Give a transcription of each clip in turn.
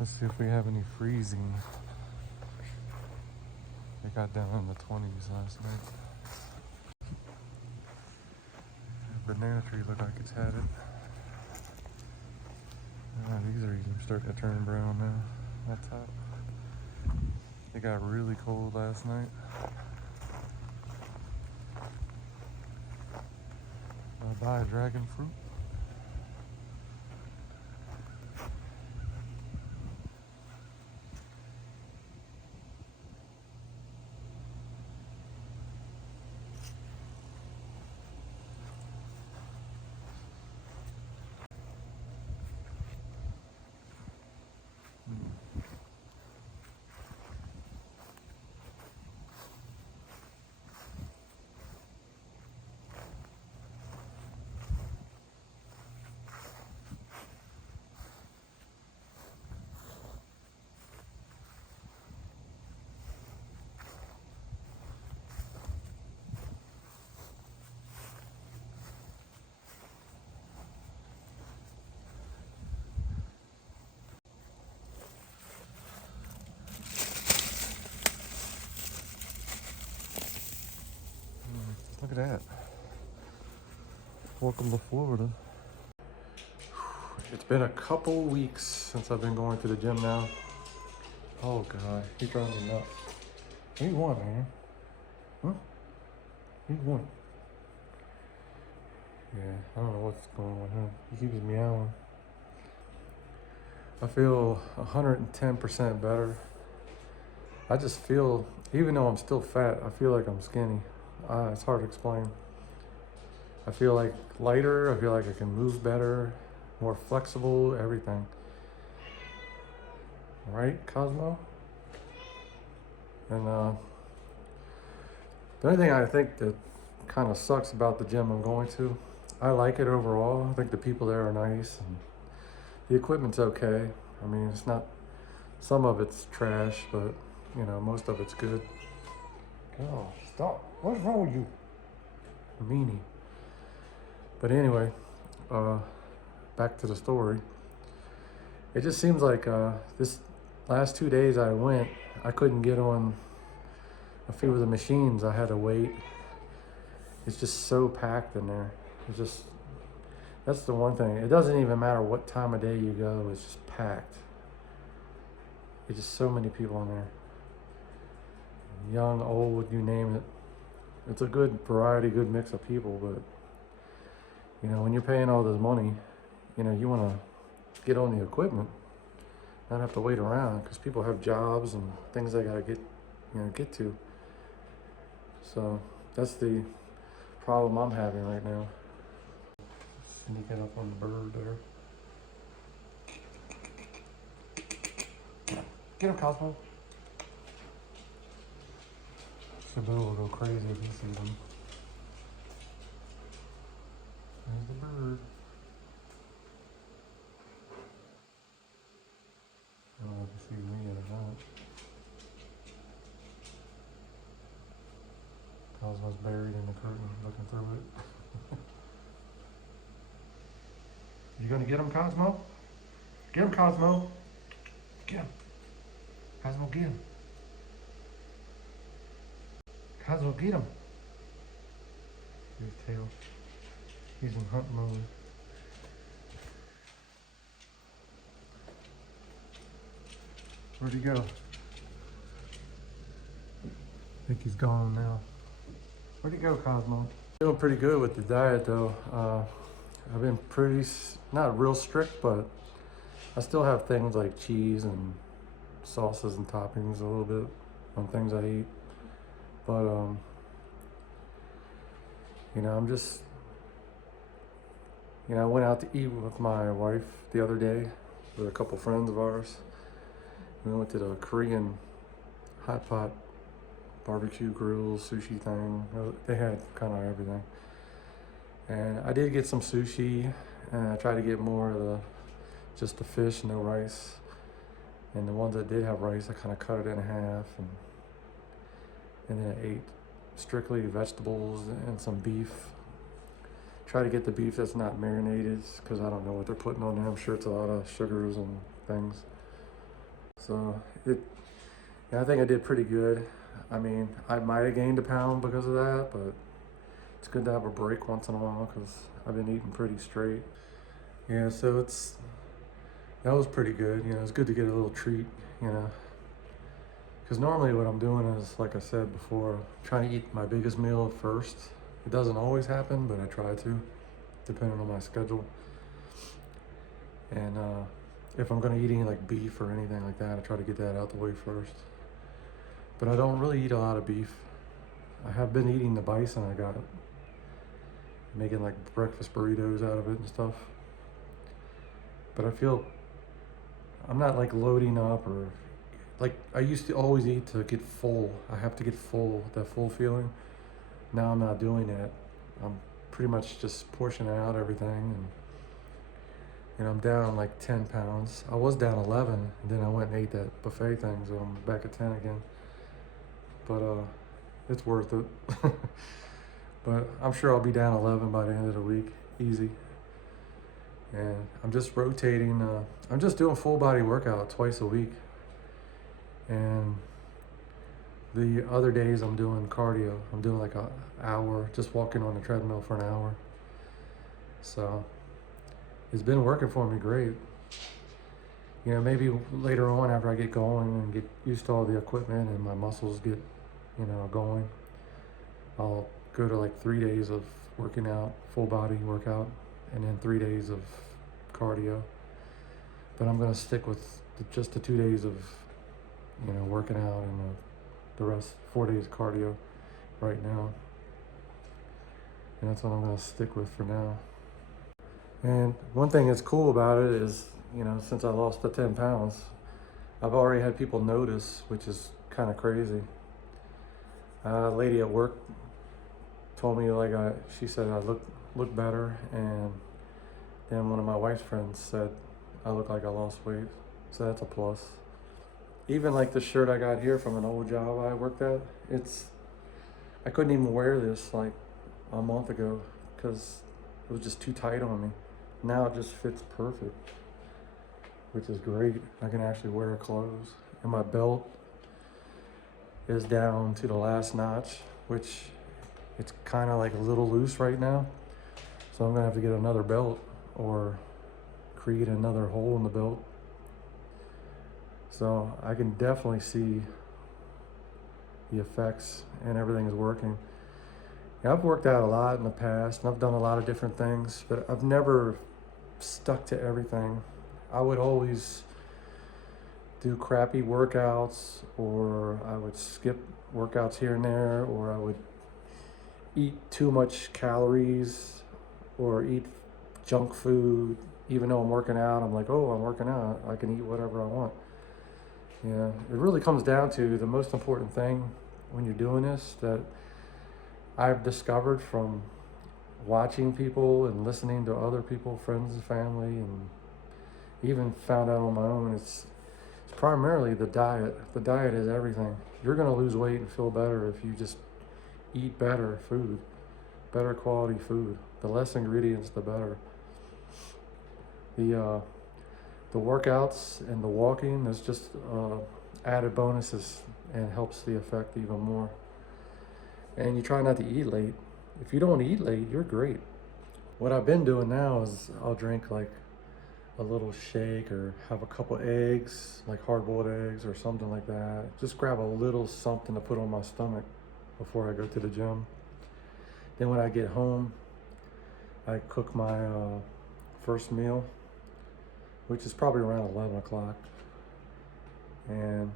Let's see if we have any freezing. It got down in the 20s last night. The banana tree looked like it's had it. These are even starting to turn brown now. That top. It got really cold last night. Bye, dragon fruit. Look at that. Welcome to Florida. It's been a couple weeks since I've been going to the gym now. Oh God, he drove me nuts. What do you want, man? Huh? What do you want? Yeah, I don't know what's going on with him. He keeps meowing. I feel 110% better. I just feel, even though I'm still fat, I feel like I'm skinny. It's hard to explain. I feel like lighter, I feel like I can move better, more flexible, everything. Right, Cosmo? And the only thing I think that kind of sucks about the gym I'm going to, I like it overall. I think the people there are nice and the equipment's okay. I mean, it's not, some of it's trash, but you know, most of it's good. Oh, stop. What's wrong with you? Meanie. But anyway, back to the story. It just seems like this last 2 days I went, I couldn't get on a few of the machines. I had to wait. It's just so packed in there. It's just, that's the one thing. It doesn't even matter what time of day you go, it's just packed. It's just so many people in there. Young, old, you name it. It's a good variety, good mix of people, but you know, when you're paying all this money, you know, you want to get on the equipment, not have to wait around because people have jobs and things they gotta get to. So that's the problem I'm having right now. Sneaking up on the bird there. Get him, Cosmo. Shabu will go crazy if he sees him. There's the bird. I don't know if he sees me yet or not. Cosmo's buried in the curtain looking through it. You gonna get him, Cosmo? Get him, Cosmo. Get him. Cosmo, get him. Cosmo, get him. His tail. He's in hunt mode. Where'd he go? I think he's gone now. Where'd he go, Cosmo? Doing pretty good with the diet though. I've been not real strict, but I still have things like cheese and sauces and toppings a little bit on things I eat. But, you know, I'm just, you know, I went out to eat with my wife the other day with a couple friends of ours. We went to the Korean hot pot barbecue grill sushi thing. They had kind of everything. And I did get some sushi, and I tried to get more of just the fish, no rice. And the ones that did have rice, I kind of cut it in half, and then I ate strictly vegetables and some beef. Try to get the beef that's not marinated, because I don't know what they're putting on there. I'm sure it's a lot of sugars and things. So yeah, I think I did pretty good. I mean, I might have gained a pound because of that, but it's good to have a break once in a while because I've been eating pretty straight. Yeah, so that was pretty good. It's good to get a little treat, you know. Because normally what I'm doing is, like I said before, trying to eat my biggest meal first. It doesn't always happen, but I try to, depending on my schedule. And if I'm gonna eat any like beef or anything like that, I try to get that out the way first. But I don't really eat a lot of beef. I have been eating the bison I got, making like breakfast burritos out of it and stuff. But I feel I'm not like loading up or like I used to always eat to get full. I have to get full, that full feeling. Now I'm not doing that. I'm pretty much just portioning out everything, and I'm down like 10 pounds. I was down 11, and then I went and ate that buffet thing, so I'm back at 10 again. But it's worth it. But I'm sure I'll be down 11 by the end of the week, easy. And I'm just rotating. I'm just doing full body workout twice a week. And the other days I'm doing cardio. I'm doing like an hour, just walking on the treadmill for an hour. So it's been working for me great. Maybe later on after I get going and get used to all the equipment and my muscles get, going, I'll go to like 3 days of working out, full body workout, and then 3 days of cardio. But I'm gonna stick with just the 2 days of, working out and the rest 4 days cardio right now. And that's what I'm gonna stick with for now. And one thing that's cool about it is, since I lost the 10 pounds, I've already had people notice, which is kind of crazy. A lady at work told me she said I look better, and then one of my wife's friends said I look like I lost weight, so that's a plus. Even like the shirt I got here from an old job I worked at, I couldn't even wear this like a month ago because it was just too tight on me. Now it just fits perfect, which is great. I can actually wear clothes, and my belt is down to the last notch, which it's kind of like a little loose right now. So I'm gonna have to get another belt or create another hole in the belt. So I can definitely see the effects, and everything is working. I've worked out a lot in the past, and I've done a lot of different things, but I've never stuck to everything. I would always do crappy workouts, or I would skip workouts here and there, or I would eat too much calories or eat junk food. Even though I'm working out, I'm like, oh, I'm working out, I can eat whatever I want. It really comes down to the most important thing when you're doing this that I've discovered from watching people and listening to other people, friends and family, and even found out on my own. It's primarily the diet. The diet is everything. You're going to lose weight and feel better if you just eat better food, better quality food. The less ingredients, the better. The workouts and the walking is just added bonuses and helps the effect even more. And you try not to eat late. If you don't eat late, you're great. What I've been doing now is I'll drink like a little shake or have a couple eggs, like hard-boiled eggs or something like that. Just grab a little something to put on my stomach before I go to the gym. Then when I get home, I cook my first meal, which is probably around 11 o'clock. And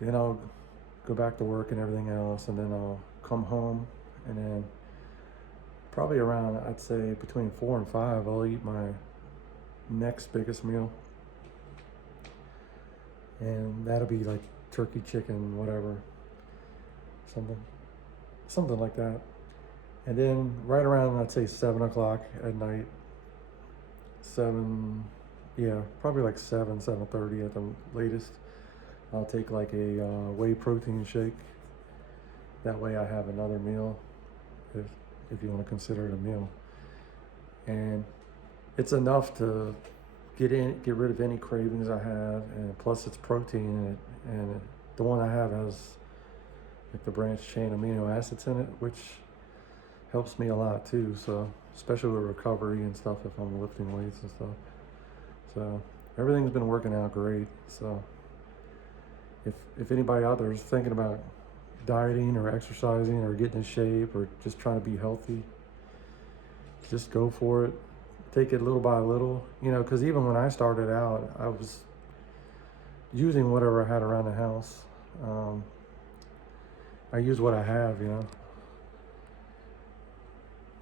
then I'll go back to work and everything else, and then I'll come home, and then probably around, I'd say between 4 and 5, I'll eat my next biggest meal. And that'll be like turkey, chicken, whatever, something like that. And then right around, I'd say 7 o'clock at night, probably like 7:30 at the latest, I'll take like a whey protein shake. That way I have another meal, if you want to consider it a meal. And it's enough to get rid of any cravings I have, and plus it's protein in it, and the one I have has like the branched chain amino acids in it, which helps me a lot too. So especially with recovery and stuff if I'm lifting weights and stuff. So everything's been working out great. So if anybody out there is thinking about dieting or exercising or getting in shape or just trying to be healthy, just go for it. Take it little by little, because even when I started out, I was using whatever I had around the house. I use what I have,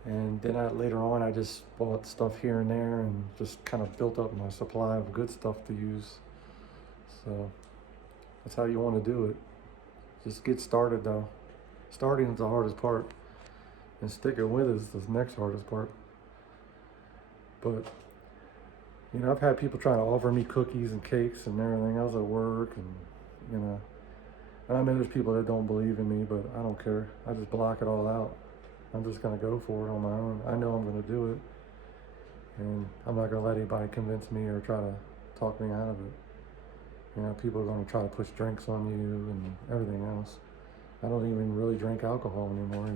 and then later on I just bought stuff here and there and just kind of built up my supply of good stuff to use. So that's how you want to do it. Just get started though. Starting is the hardest part, and sticking with it is the next hardest part. But I've had people trying to offer me cookies and cakes and everything else at work, and and I know there's people that don't believe in me, but I don't care. I just block it all out. I'm just gonna go for it on my own. I know I'm gonna do it, and I'm not gonna let anybody convince me or try to talk me out of it. People are gonna try to push drinks on you and everything else. I don't even really drink alcohol anymore.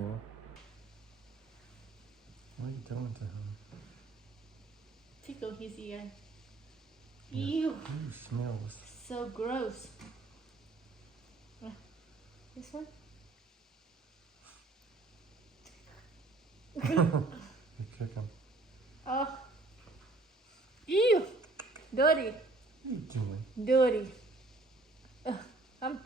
What are you doing to him? Tickle his ear. Yeah. Ew. You smell this. So gross. This one? You kick him. Oh. Ew. Dirty. What are you doing? Dirty. I'm